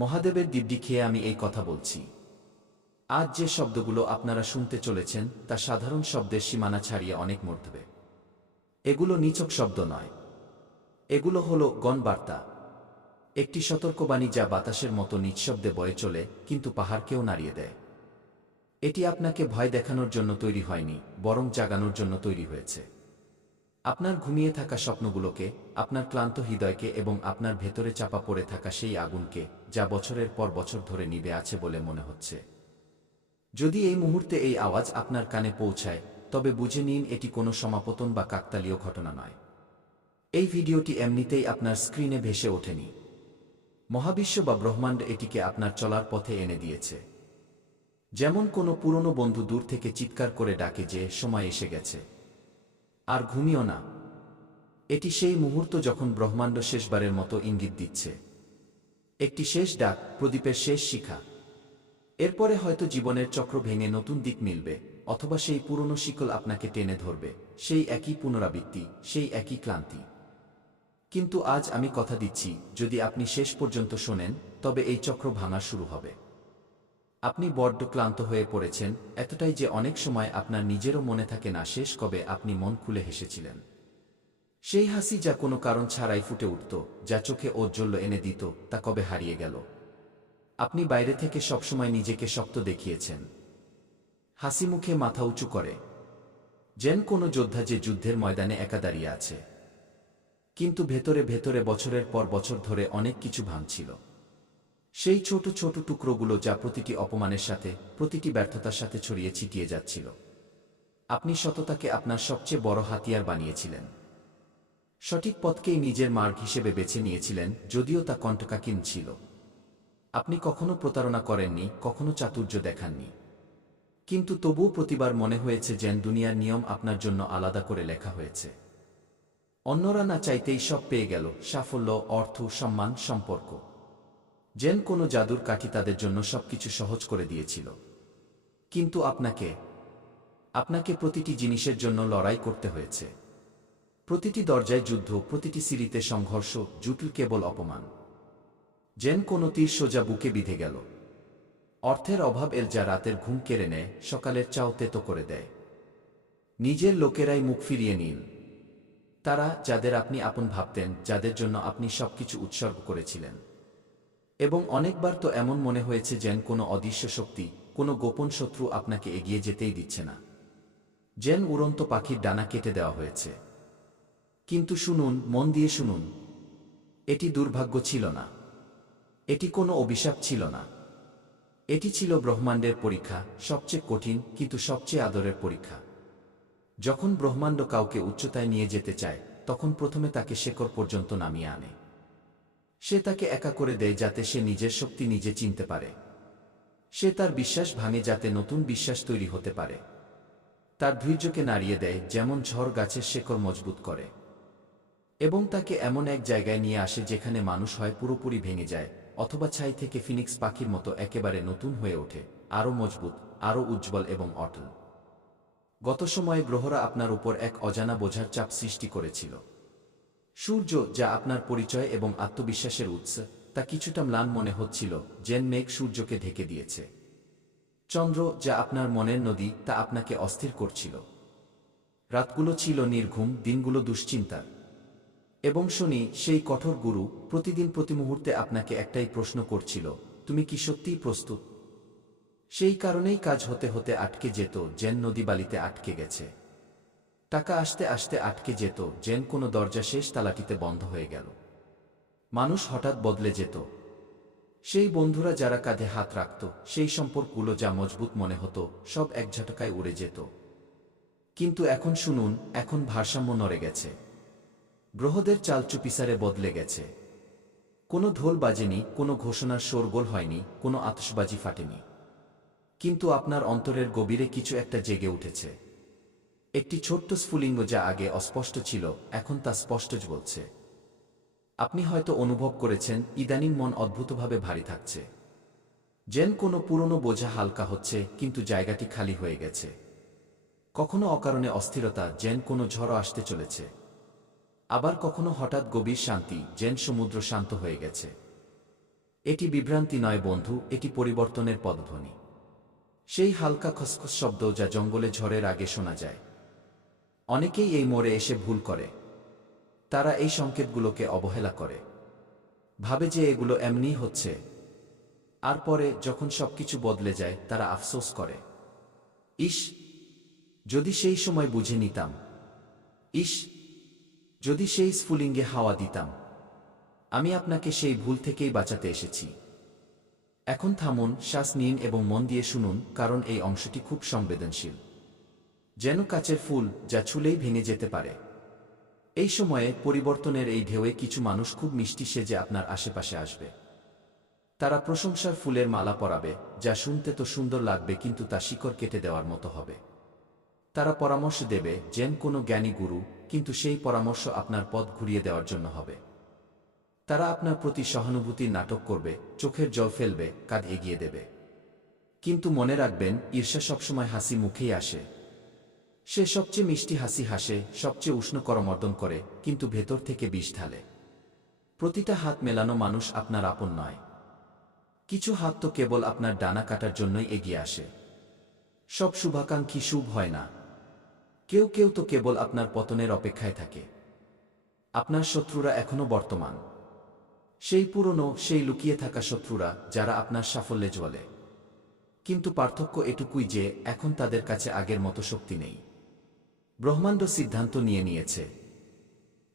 মহাদেবের দিব্যি খেয়ে আমি এই কথা বলছি। আজ যে শব্দগুলো আপনারা শুনতে চলেছেন তা সাধারণ শব্দের সীমানা ছাড়িয়ে অনেক মর্ধবে। এগুলো নিছক শব্দ নয়, এগুলো হলো গণবার্তা, একটি সতর্কবাণী যা বাতাসের মতো নিঃশব্দে বয়ে চলে কিন্তু পাহাড়কেও নাড়িয়ে দেয়। এটি আপনাকে ভয় দেখানোর জন্য তৈরি হয়নি, বরং জাগানোর জন্য তৈরি হয়েছে। আপনার ঘুমিয়ে থাকা স্বপ্নগুলোকে, আপনার ক্লান্ত হৃদয়কে এবং আপনার ভেতরে চাপা পড়ে থাকা সেই আগুনকে, যা বছরের পর বছর ধরে নিভে আছে বলে মনে হচ্ছে। যদি এই মুহূর্তে এই আওয়াজ আপনার কানে পৌঁছায়, তবে বুঝে নিন এটি কোনো সমাপতন বা কাকতালীয় ঘটনা নয়। এই ভিডিওটি এমনিতেই আপনার স্ক্রিনে ভেসে ওঠেনি। মহাবিশ্ব বা ব্রহ্মাণ্ড এটিকে আপনার চলার পথে এনে দিয়েছে। যেমন কোনো পুরনো বন্ধু দূর থেকে চিৎকার করে ডাকে যে সময় এসে গেছে, আর ঘুমিও না। এটি সেই মুহূর্ত যখন ব্রহ্মাণ্ড শেষবারের মতো ইঙ্গিত দিচ্ছে। একটি শেষ ডাক, প্রদীপের শেষ শিখা। এরপরে হয়তো জীবনের চক্র ভেঙে নতুন দিক মিলবে, অথবা সেই পুরনো শিকল আপনাকে টেনে ধরবে, সেই একই পুনরাবৃত্তি, সেই একই ক্লান্তি। কিন্তু আজ আমি কথা দিচ্ছি, যদি আপনি শেষ পর্যন্ত শোনেন, তবে এই চক্র ভাঙা শুরু হবে। আপনি বড্ড ক্লান্ত হয়ে পড়েছেন, এতটাই যে অনেক সময় আপনার নিজেরও মনে থাকে না শেষ কবে আপনি মন খুলে হেসেছিলেন। সেই হাসি যা কোনো কারণ ছাড়াই ফুটে উঠত, যা চোখে ঔজ্জ্বল্য এনে দিত, তা কবে হারিয়ে গেল। আপনি বাইরে থেকে সবসময় নিজেকে শক্ত দেখিয়েছেন, হাসি মুখে মাথা উঁচু করে, যেন কোনো যোদ্ধা যে যুদ্ধের ময়দানে একা দাঁড়িয়ে আছে। কিন্তু ভেতরে ভেতরে বছরের পর বছর ধরে অনেক কিছু ভাঙছিল। সেই ছোট ছোট টুকরোগুলো যা প্রতিটি অপমানের সাথে, প্রতিটি ব্যর্থতার সাথে ছড়িয়ে ছিটিয়ে যাচ্ছিল। আপনি সততাকে আপনার সবচেয়ে বড় হাতিয়ার বানিয়েছিলেন। সঠিক পথকেই নিজের মার্গ হিসেবে বেছে নিয়েছিলেন, যদিও তা কণ্টকাকীন ছিল। আপনি কখনো প্রতারণা করেননি, কখনো চাতুর্য দেখাননি। কিন্তু তবুও প্রতিবার মনে হয়েছে যেন দুনিয়ার নিয়ম আপনার জন্য আলাদা করে লেখা হয়েছে। অন্যরা না চাইতেই সব পেয়ে গেল, সাফল্য, অর্থ, সম্মান, সম্পর্ক। যেন কোনো জাদুর কাঠি তাদের জন্য সবকিছু সহজ করে দিয়েছিল। কিন্তু আপনাকে প্রতিটি জিনিসের জন্য লড়াই করতে হয়েছে। প্রতিটি দরজায় যুদ্ধ, প্রতিটি সিঁড়িতে সংঘর্ষ, জুটল কেবল অপমান। যেন কোনো তীর সোজা বুকে বিঁধে গেল। অর্থের অভাব এর যা রাতের ঘুম কেড়ে নেয়, সকালের চাও তেতো করে দেয়। নিজের লোকেরাই মুখ ফিরিয়ে নিন। তারা, যাদের আপনি আপন ভাবতেন, যাদের জন্য আপনি সবকিছু উৎসর্গ করেছিলেন। এবং অনেকবার তো এমন মনে হয়েছে যেন কোনো অদৃশ্য শক্তি, কোনো গোপন শত্রু আপনাকে এগিয়ে যেতেই দিচ্ছে না। যেন উড়ন্ত পাখির ডানা কেটে দেওয়া হয়েছে। কিন্তু শুনুন, মন দিয়ে শুনুন, এটি দুর্ভাগ্য ছিল না। এটি কোনো অভিশাপ ছিল না। এটি ছিল ব্রহ্মাণ্ডের পরীক্ষা, সবচেয়ে কঠিন কিন্তু সবচেয়ে আদরের পরীক্ষা। যখন ব্রহ্মাণ্ড কাউকে উচ্চতায় নিয়ে যেতে চায়, তখন প্রথমে তাকে শেকড় পর্যন্ত নামিয়ে আনে। সে তাকে একা করে দেয় যাতে সে নিজের শক্তি নিজে চিনতে পারে। সে তার বিশ্বাস ভাঙে যাতে নতুন বিশ্বাস তৈরি হতে পারে। তার ধৈর্যকে নাড়িয়ে দেয় যেমন ঝড় গাছের শেকড় মজবুত করে। এবং তাকে এমন এক জায়গায় নিয়ে আসে যেখানে মানুষ হয় পুরোপুরি ভেঙে যায়, অথবা ছাই থেকে ফিনিক্স পাখির মতো একেবারে নতুন হয়ে ওঠে, আরও মজবুত, আরও উজ্জ্বল এবং অটল। গত সময়ে গ্রহরা আপনার উপর এক অজানা বোঝার চাপ সৃষ্টি করেছিল। সূর্য, যা আপনার পরিচয় এবং আত্মবিশ্বাসের উৎস, তা কিছুটা ম্লান মনে হচ্ছিল, যেন মেঘ সূর্যকে ঢেকে দিয়েছে। চন্দ্র, যা আপনার মনের নদী, তা আপনাকে অস্থির করছিল। রাতগুলো ছিল নির্ঘুম, দিনগুলো দুশ্চিন্তার। এবং শনি, সেই কঠোর গুরু, প্রতিদিন প্রতি মুহূর্তে আপনাকে একটাই প্রশ্ন করছিল, তুমি কি সত্যিই প্রস্তুত? সেই কারণেই কাজ হতে হতে আটকে যেত, যেন নদী বালিতে আটকে গেছে। টাকা আসতে আসতে আটকে যেত, যেন কোনো দরজা শেষ তালাটিতে বন্ধ হয়ে গেল। মানুষ হঠাৎ বদলে যেত। সেই বন্ধুরা যারা কাঁধে হাত রাখত, সেই সম্পর্কগুলো যা মজবুত মনে হতো, সব এক ঝটকায় উড়ে যেত। কিন্তু এখন শুনুন, এখন ভারসাম্য নড়ে গেছে। গ্রহদের চাল চুপিসারে বদলে গেছে। কোনো ঢোল বাজেনি, কোনো ঘোষণার শোরগোল হয়নি, কোনো আতশবাজি ফাটেনি। কিন্তু আপনার অন্তরের গভীরে কিছু একটা জেগে উঠেছে। একটি ছোট্ট স্ফুলিঙ্গ যা আগে অস্পষ্ট ছিল, এখন তা স্পষ্ট বলছে। আপনি হয়তো অনুভব করেছেন, ইদানিং মন অদ্ভুতভাবে ভারী থাকছে। যেন কোনো পুরনো বোঝা হালকা হচ্ছে, কিন্তু জায়গাটি খালি হয়ে গেছে। কখনো অকারণে অস্থিরতা, যেন কোনো ঝড় আসতে চলেছে। আবার কখনো হঠাৎ গভীর শান্তি, যেন সমুদ্র শান্ত হয়ে গেছে। এটি বিভ্রান্তি নয় বন্ধু, এটি পরিবর্তনের পদধ্বনি। সেই হালকা খসখস শব্দ যা জঙ্গলে ঝড়ের আগে শোনা যায়। অনেকেই এই মোড়ে এসে ভুল করে। তারা এই সংকেতগুলোকে অবহেলা করে, ভাবে যে এগুলো এমনিই হচ্ছে। আর পরে যখন সবকিছু বদলে যায় তারা আফসোস করে, ইস, যদি সেই সময় বুঝে নিতাম। ইস, যদি সেই স্ফুলিঙ্গে হাওয়া দিতাম। আমি আপনাকে সেই ভুল থেকেই বাঁচাতে এসেছি। এখন থামুন, শ্বাস নিন এবং মন দিয়ে শুনুন, কারণ এই অংশটি খুব সংবেদনশীল। যেন কাচের ফুল যা ছুলেই ভেঙে যেতে পারে। এই সময়ে পরিবর্তনের এই ঢেউয়ে কিছু মানুষ খুব মিষ্টি সেজে আপনার আশেপাশে আসবে। তারা প্রশংসার ফুলের মালা পরাবে, যা শুনতে তো সুন্দর লাগবে কিন্তু তা শিকড় কেটে দেওয়ার মতো হবে। তারা পরামর্শ দেবে যেন কোনো জ্ঞানী গুরু, কিন্তু সেই পরামর্শ আপনার পথ ঘুরিয়ে দেওয়ার জন্য হবে। তারা আপনার প্রতি সহানুভূতির নাটক করবে, চোখের জল ফেলবে, কাঁধ এগিয়ে দেবে। কিন্তু মনে রাখবেন, ঈর্ষা সবসময় হাসি মুখেই আসে। সে সবচেয়ে মিষ্টি হাসি হাসে, সবচেয়ে উষ্ণ করমর্দন করে, কিন্তু ভেতর থেকে বিষ ঢালে। প্রতিটা হাত মেলানো মানুষ আপনার আপন নয়। কিছু হাত তো কেবল আপনার ডানা কাটার জন্যই এগিয়ে আসে। সব শুভাকাঙ্ক্ষী শুভ হয় না। কেউ কেউ তো কেবল আপনার পতনের অপেক্ষায় থাকে। আপনার শত্রুরা এখনো বর্তমান। সেই পুরনো, সেই লুকিয়ে থাকা শত্রুরা, যারা আপনার সাফল্যে জ্বলে। কিন্তু পার্থক্য এটুকুই যে এখন তাদের কাছে আগের মতো শক্তি নেই। ব্রহ্মাণ্ড সিদ্ধান্ত নিয়েছে।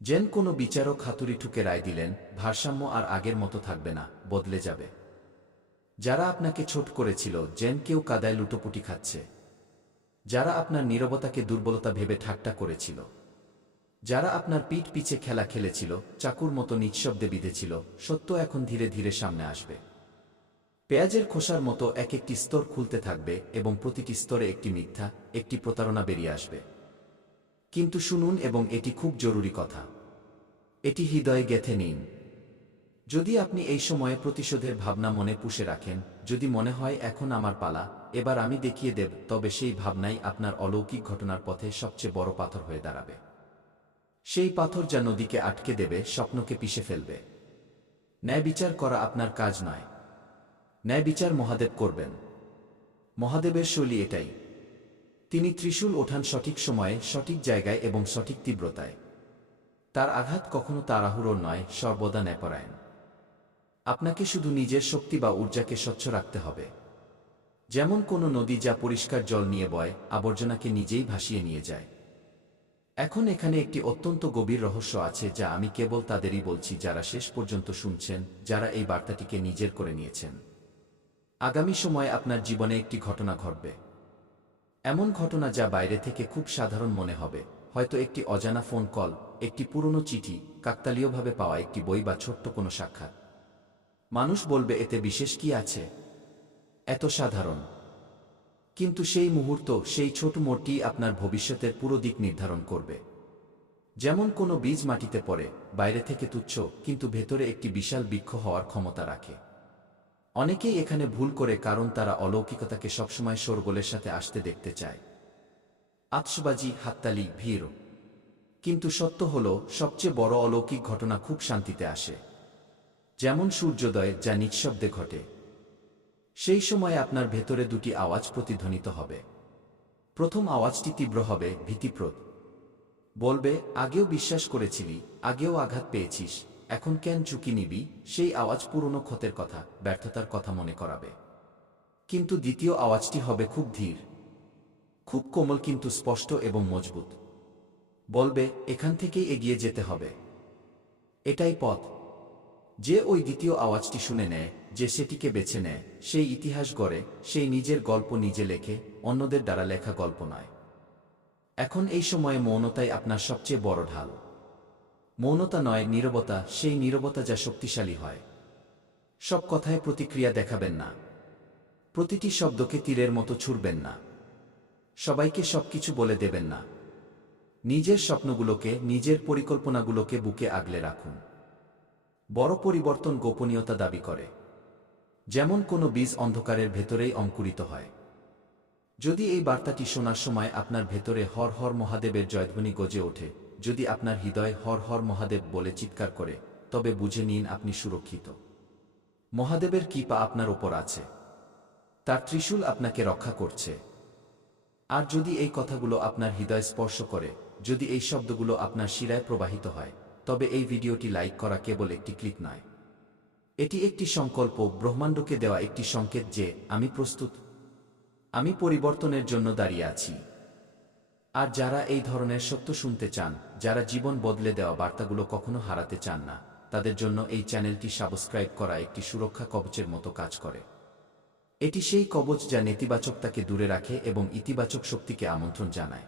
যেন কোনো বিচারক হাতুড়ি ঠুকে রায় দিলেন, ভারসাম্য আর আগের মতো থাকবে না, বদলে যাবে। যারা আপনাকে ছোট করেছিল, যেন কেউ কাদায় লুটোপুটি খাচ্ছে। যারা আপনার নীরবতাকে দুর্বলতা ভেবে ঠাট্টা করেছিল। যারা আপনার পিঠ পিছে খেলা খেলেছিল, চাকুর মতো নিঃশব্দে বিঁধেছিল, সত্য এখন ধীরে ধীরে সামনে আসবে। পেঁয়াজের খোসার মতো এক একটি স্তর খুলতে থাকবে এবং প্রতিটি স্তরে একটি মিথ্যা, একটি প্রতারণা বেরিয়ে আসবে। কিন্তু শুনুন, এবং এটি খুব জরুরি কথা, এটি হৃদয়ে গেঁথে নিন। যদি আপনি এই সময়ে প্রতিশোধের ভাবনা মনে পুষে রাখেন, যদি মনে হয় এখন আমার পালা, এবার আমি দেখিয়ে দেব, তবে সেই ভাবনাই আপনার অলৌকিক ঘটনার পথে সবচেয়ে বড় পাথর হয়ে দাঁড়াবে। সেই পাথর যা নদীকে আটকে দেবে, স্বপ্নকে পিষে ফেলবে। ন্যায় বিচার করা আপনার কাজ নয়। ন্যায় বিচার মহাদেব করবেন। মহাদেবের শৈলী এটাই। তিনি ত্রিশূল ওঠান সঠিক সময়ে, সঠিক জায়গায় এবং সঠিক তীব্রতায়। তার আঘাত কখনো তাড়াহুড়োর নয়, সর্বদা ন্যায়পরায়ণ। আপনাকে শুধু নিজের শক্তি বা ঊর্জাকে স্বচ্ছ রাখতে হবে। যেমন কোনো নদী যা পরিষ্কার জল নিয়ে বয়, আবর্জনাকে নিজেই ভাসিয়ে নিয়ে যায়। এখন এখানে একটি অত্যন্ত গভীর রহস্য আছে, যা আমি কেবল তাদেরই বলছি যারা শেষ পর্যন্ত শুনছেন, যারা এই বার্তাটিকে নিজের করে নিয়েছেন। আগামী সময়ে আপনার জীবনে একটি ঘটনা ঘটবে। এমন ঘটনা যা বাইরে থেকে খুব সাধারণ মনে হবে, হয়তো একটি অজানা ফোন কল, একটি পুরনো চিঠি, কাকতালীয়ভাবে পাওয়া একটি বই বা ছোট্ট কোনো সাক্ষাৎ। মানুষ বলবে, এতে বিশেষ কি আছে? এত সাধারণ। কিন্তু সেই মুহূর্ত, সেই ছোট মোড়টি আপনার ভবিষ্যতের পুরো দিক নির্ধারণ করবে। যেমন কোনো বীজ মাটিতে পড়ে, বাইরে থেকে তুচ্ছ, কিন্তু ভেতরে একটি বিশাল বৃক্ষ হওয়ার ক্ষমতা রাখে। অনেকেই এখানে ভুল করে, কারণ তারা অলৌকিকতাকে সবসময় শোরগোলের সাথে আসতে দেখতে চায়। আতশবাজি, হাততালি, ভিড়। কিন্তু সত্য হলো, সবচেয়ে বড় অলৌকিক ঘটনা খুব শান্তিতে আসে। যেমন সূর্যোদয়, যা নিঃশব্দে ঘটে। সেই সময় আপনার ভেতরে দুটি আওয়াজ প্রতিধ্বনিত হবে। প্রথম আওয়াজটি তীব্র হবে, ভীতিপ্রদ। বলবে, আগেও বিশ্বাস করেছিলি, আগেও আঘাত পেয়েছিস, এখন কেন ঝুঁকি নিবি? সেই আওয়াজ পুরনো ক্ষতের কথা, ব্যর্থতার কথা মনে করাবে। কিন্তু দ্বিতীয় আওয়াজটি হবে খুব ধীর, খুব কোমল, কিন্তু স্পষ্ট এবং মজবুত। বলবে, এখান থেকেই এগিয়ে যেতে হবে। এটাই পথ। যে ওই দ্বিতীয় আওয়াজটি শুনে নেয়, যে সেটিকে বেছে নেয়, সেই ইতিহাস গড়ে, সেই নিজের গল্প নিজে লেখে, অন্যদের দ্বারা লেখা গল্প নয়। এখন এই সময়ে মৌনতাই আপনার সবচেয়ে বড় ঢাল। মৌনতা নয়, নীরবতা, সেই নীরবতা যা শক্তিশালী হয়। সব কথায় প্রতিক্রিয়া দেখাবেন না। প্রতিটি শব্দকে তীরের মতো ছুঁড়বেন না। সবাইকে সবকিছু বলে দেবেন না। নিজের স্বপ্নগুলোকে, নিজের পরিকল্পনাগুলোকে বুকে আগলে রাখুন। বড় পরিবর্তন গোপনীয়তা দাবি করে। যেমন কোনো বীজ অন্ধকারের ভেতরেই অঙ্কুরিত হয়। যদি এই বার্তাটি শোনার সময় আপনার ভেতরে হর হর মহাদেবের জয়ধ্বনি গজে ওঠে, যদি আপনার হৃদয় হর হর মহাদেব বলে চিৎকার করে, তবে বুঝে নিন আপনি সুরক্ষিত। মহাদেবের কৃপা আপনার ওপর আছে। তার ত্রিশূল আপনাকে রক্ষা করছে। আর যদি এই কথাগুলো আপনার হৃদয় স্পর্শ করে, যদি এই শব্দগুলো আপনার শিরায় প্রবাহিত হয়, তবে এই ভিডিওটি লাইক করা কেবল একটি ক্লিক নয়। এটি একটি সংকল্প, ব্রহ্মাণ্ডকে দেওয়া একটি সংকেত যে আমি প্রস্তুত, আমি পরিবর্তনের জন্য দাঁড়িয়ে আছি। আর যারা এই ধরনের সত্য শুনতে চান, যারা জীবন বদলে দেওয়া বার্তাগুলো কখনো হারাতে চান না, তাদের জন্য এই চ্যানেলটি সাবস্ক্রাইব করা একটি সুরক্ষা কবচের মতো কাজ করে। এটি সেই কবচ যা নেতিবাচকতাকে দূরে রাখে এবং ইতিবাচক শক্তিকে আমন্ত্রণ জানায়।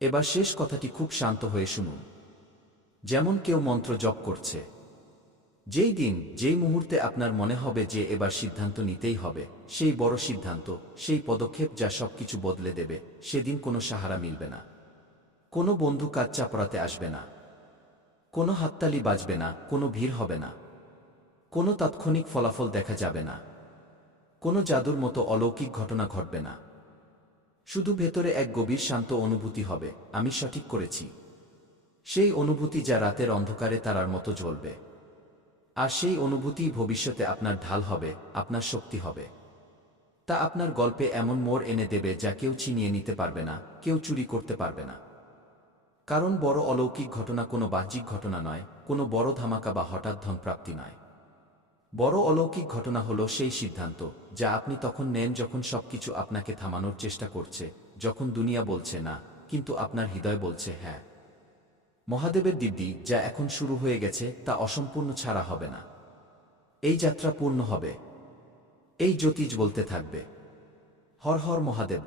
এবার শেষ কথাটি খুব শান্ত হয়ে শুনুন। যেমন কেউ মন্ত্র জপ করছে। যেই দিন, যেই মুহূর্তে আপনার মনে হবে যে এবার সিদ্ধান্ত নিতেই হবে, সেই বড় সিদ্ধান্ত, সেই পদক্ষেপ যা সবকিছু বদলে দেবে, সেদিন কোনো সাহারা মিলবে না। কোনো বন্ধু কাজ চাপড়াতে আসবে না। কোনো হাততালি বাজবে না, কোনো ভিড় হবে না। কোনো তাৎক্ষণিক ফলাফল দেখা যাবে না। কোনো জাদুর মতো অলৌকিক ঘটনা ঘটবে না। শুধু ভেতরে এক গভীর শান্ত অনুভূতি হবে, আমি সঠিক করেছি। সেই অনুভূতি যা রাতের অন্ধকারে তারার মতো জ্বলবে। আর সেই অনুভূতিই ভবিষ্যতে আপনার ঢাল হবে, আপনার শক্তি হবে। তা আপনার গল্পে এমন মোড় এনে দেবে যা কেউ ছিনিয়ে নিতে পারবে না, কেউ চুরি করতে পারবে না। কারণ বড় অলৌকিক ঘটনা কোনো বাহ্যিক ঘটনা নয়, কোনো বড় ধামাকা বা হঠাৎ ধনপ্রাপ্তি নয়। বড় অলৌকিক ঘটনা হলো সেই সিদ্ধান্ত যা আপনি তখন নেন যখন সবকিছু আপনাকে থামানোর চেষ্টা করছে, যখন দুনিয়া বলছে না, কিন্তু আপনার হৃদয় বলছে হ্যাঁ। মহাদেবের দিব্যি যা এখন শুরু হয়ে গেছে তা অসম্পূর্ণ ছাড়া হবে না। এই যাত্রা পূর্ণ হবে। এই জ্যোতিষ বলতে থাকবে, হর হর মহাদেব।